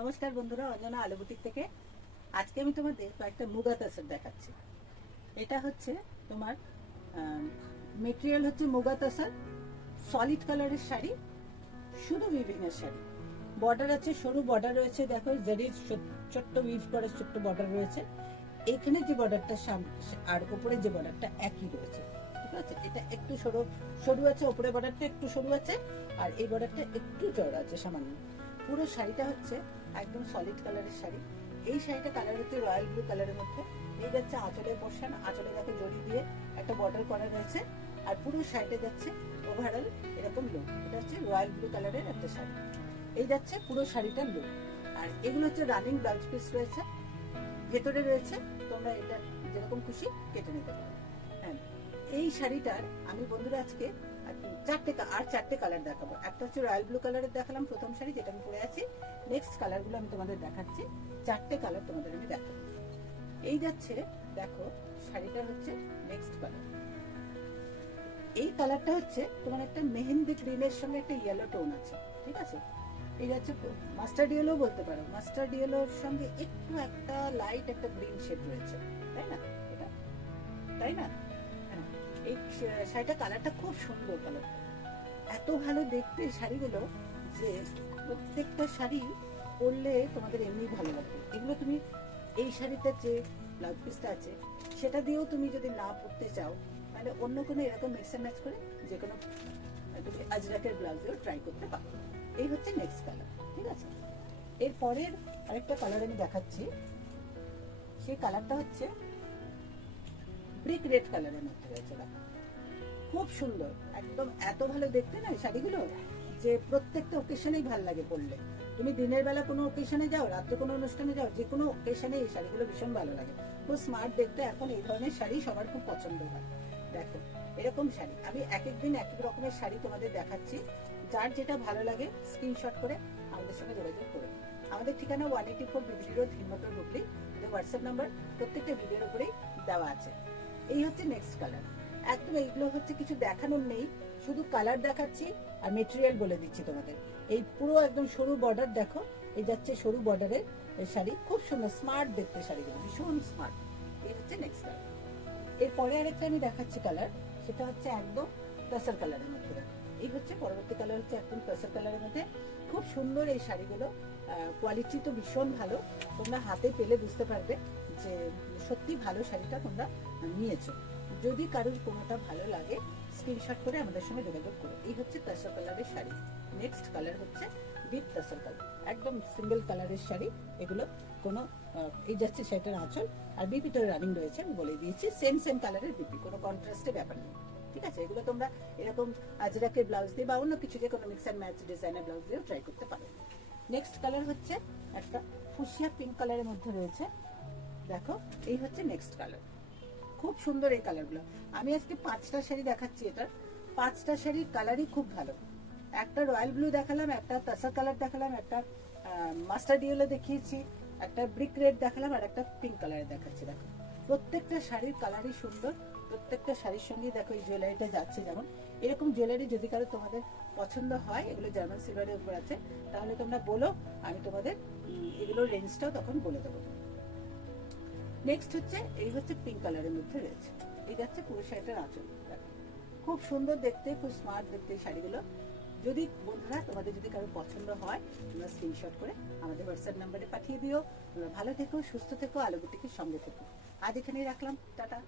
নমস্কার বন্ধুরা, অঞ্জনা আলু বুটিক থেকে। আজকে আমি তোমাদের কয়েকটা মুগা তাসর দেখাচ্ছি। এটা হচ্ছে তোমার মেটেরিয়াল হচ্ছে মুগা তাসর, সলিড কালারের শাড়ি, শুধু উইভিংয়ের শাড়ি। বর্ডার আছে, সরু বর্ডার রয়েছে, দেখো জারির ছোট্ট উইভ করা ছোট্ট বর্ডার রয়েছে। এখানে যে বর্ডারটা আর উপরে যে বর্ডারটা একই রয়েছে, ঠিক আছে। এটা একটু সরু সরু আছে, উপরে বর্ডারটা একটু সরু আছে, আর এই বর্ডারটা একটু চওড়া আছে সামান্য। পুরো শাড়িটা হচ্ছে একদম সলিড কালারের শাড়ি। এই শাড়িটা কালার হচ্ছে রয়্যাল ব্লু কালারের মধ্যে। এই যাচ্ছে আঁচলের পোর্শন, আঁচলে দেখো জড়ি দিয়ে একটা বর্ডার করা রয়েছে, আর পুরো শাড়িটা যাচ্ছে ওভারঅল এরকম লুক। এটা হচ্ছে রয়্যাল ব্লু কালারের একটা শাড়ি। এই যাচ্ছে পুরো শাড়িটার লুক। আর এগুলো হচ্ছে রানিং ব্লাউজ পিস রয়েছে, ভেতরে রয়েছে, তোমরা এটা যেরকম খুশি কেটে নিতে পারো। হ্যাঁ, এই শাড়িটার আমি বন্ধুরা আজকে চারটে কালার দেখাবো। একটা হচ্ছে রয়্যাল ব্লু কালারের দেখালাম প্রথম শাড়ি, যেটা আমি পরে আছি। নেক্সট কালারগুলো আমি তোমাদের দেখাচ্ছি, চারটে কালার তোমাদের আমি দেখাবো। এই যাচ্ছে, দেখো শাড়িটার হচ্ছে নেক্সট কালার। এই কালারটা হচ্ছে তোমার একটা মেহেন্দি গ্রিনের সঙ্গে একটা ইয়েলো টোন আছে, ঠিক আছে। এই যাচ্ছে মাস্টার্ড ইয়েলো বলতে পারো, মাস্টার্ড ইয়েলোর সঙ্গে একটু একটা লাইট একটা গ্রিন শেড রয়েছে, তাই না? এটা তাই না? হ্যাঁ, এই শাড়িটা কালারটা খুব সুন্দর কালার, এত ভালো দেখতে শাড়িগুলো যে প্রত্যেকটা শাড়ি পরলে তোমাদের এমনি ভালো লাগবে। এগুলো তুমি এই শাড়িটার যে ব্লাউজ পিসটা আছে সেটা দিয়েও তুমি যদি না পরতে চাও, তাহলে অন্য কোনো এরকম মিক্স অ্যান্ড ম্যাচ করে যে কোনো তুমি আজরাকের ব্লাউজেও ট্রাই করতে পারো। এই হচ্ছে নেক্সট কালার, ঠিক আছে। এর পরের আরেকটা কালার আমি দেখাচ্ছি। সেই কালারটা হচ্ছে ব্রিক রেড কালারের মধ্যে রয়েছে, দেখো খুব সুন্দর, একদম এত ভালো দেখতে না এই শাড়িগুলো যে প্রত্যেকটা ওকেশনেই ভালো লাগে পরলে। তুমি দিনের বেলা কোনো ওকেশনে যাও, রাত্রে কোনো অনুষ্ঠানে যাও, যে কোনো ওকেশনে এই শাড়িগুলো ভীষণ ভালো লাগে। খুব স্মার্ট দেখতে, এখন এই ধরনের শাড়ি সবার খুব পছন্দ হয়। দেখো এরকম শাড়ি আমি এক একদিন এক এক রকমের শাড়ি তোমাদের দেখাচ্ছি। যার যেটা ভালো লাগে স্ক্রিনশট করে আমাদের সঙ্গে যোগাযোগ করুন। আমাদের ঠিকানা 184 বিবি রোড, হিম্মতপুর, হুগলি। হোয়াটসঅ্যাপ নাম্বার প্রত্যেকটা ভিডিওর উপরেই দেওয়া আছে। এই হচ্ছে নেক্সট কালার। একদম এইগুলো হচ্ছে কিছু দেখানোর নেই, শুধু কালার দেখাচ্ছি আর মেটেরিয়াল বলে দিচ্ছি তোমাদের। এই পুরো একদম সরু বর্ডার, দেখো এই যাচ্ছে সরু বর্ডারের শাড়ি, খুব সুন্দর স্মার্ট দেখতে শাড়িগুলো, ভীষণ স্মার্ট। এই হচ্ছে নেক্সট কালার। এরপরে আরেকটা আমি দেখাচ্ছি কালার, সেটা হচ্ছে একদম টাসার কালারের মধ্যে। এই হচ্ছে পরবর্তী কালার, হচ্ছে একদম টাসার কালারের মধ্যে। খুব সুন্দর এই শাড়িগুলো, কোয়ালিটি তো ভীষণ ভালো। তোমরা হাতে পেলে বুঝতে পারবে যে সত্যি ভালো শাড়িটা তোমরা নিয়েছো। যদি কারোর কোনোটা ভালো লাগে স্ক্রিনশট করে আমাদের সঙ্গে যোগাযোগ করো। এই হচ্ছে টাসার কালারের শাড়ি। নেক্সট কালার হচ্ছে ডিপ টাসার কালার, একদম সিঙ্গেল কালারের শাড়ি। এগুলো কোনো এই যাচ্ছে সেটার আঁচল, আর বিপিটা রানিং রয়েছে, আমি বলে দিয়েছি সেম কালারের বিপি, কোনো কন্ট্রাস্টের ব্যাপার নেই, ঠিক আছে। এগুলো তোমরা এরকম আজরাকের ব্লাউজ দিয়ে বা অন্য কিছু যে কোনো মিক্স অ্যান্ড ম্যাচ ডিজাইনের ব্লাউজ দিয়েও ট্রাই করতে পারো। নেক্সট কালার হচ্ছে একটা ফুসিয়া পিঙ্ক কালারের মধ্যে রয়েছে, দেখো এই হচ্ছে নেক্সট কালার। খুব সুন্দর এই কালারগুলো। আমি আজকে 5টা শাড়ি দেখাচ্ছি, এটার 5টা শাড়ির কালারই খুব ভালো। একটা রয়্যাল ব্লু দেখালাম, একটা তাসা কালার দেখালাম, একটা মাস্টার্ড ইয়েলো দেখিয়েছি, একটা ব্রিক রেড দেখালাম, আর একটা পিঙ্ক কালারে দেখাচ্ছি। দেখো প্রত্যেকটা শাড়ির কালারই সুন্দর, প্রত্যেকটা শাড়ির সঙ্গে দেখো এই জুয়েলারিটা যাচ্ছে। যেমন এরকম জুয়েলারি যদি কারো তোমাদের পছন্দ হয়, এগুলো জার্মান সিলভারের উপর আছে, তাহলে তোমরা বলো, আমি তোমাদের এগুলোর রেঞ্জটাও তখন বলে দেবো। নেক্সট হচ্ছে এই হচ্ছে পিঙ্ক কালারের মধ্যে রয়েছে, এই যাচ্ছে পুরো শাড়িটার আঁচল। খুব সুন্দর দেখতে, খুব স্মার্ট দেখতে এই শাড়িগুলো। যদি বন্ধুরা তোমাদের যদি কারো পছন্দ হয়, তোমরা স্ক্রিনশট করে আমাদের হোয়াটসঅ্যাপ নাম্বারে পাঠিয়ে দিও। তোমরা ভালো থেকো, সুস্থ থেকো, আলো বুটিকের সঙ্গে থেকো। আজ এখানেই রাখলাম, টাটা।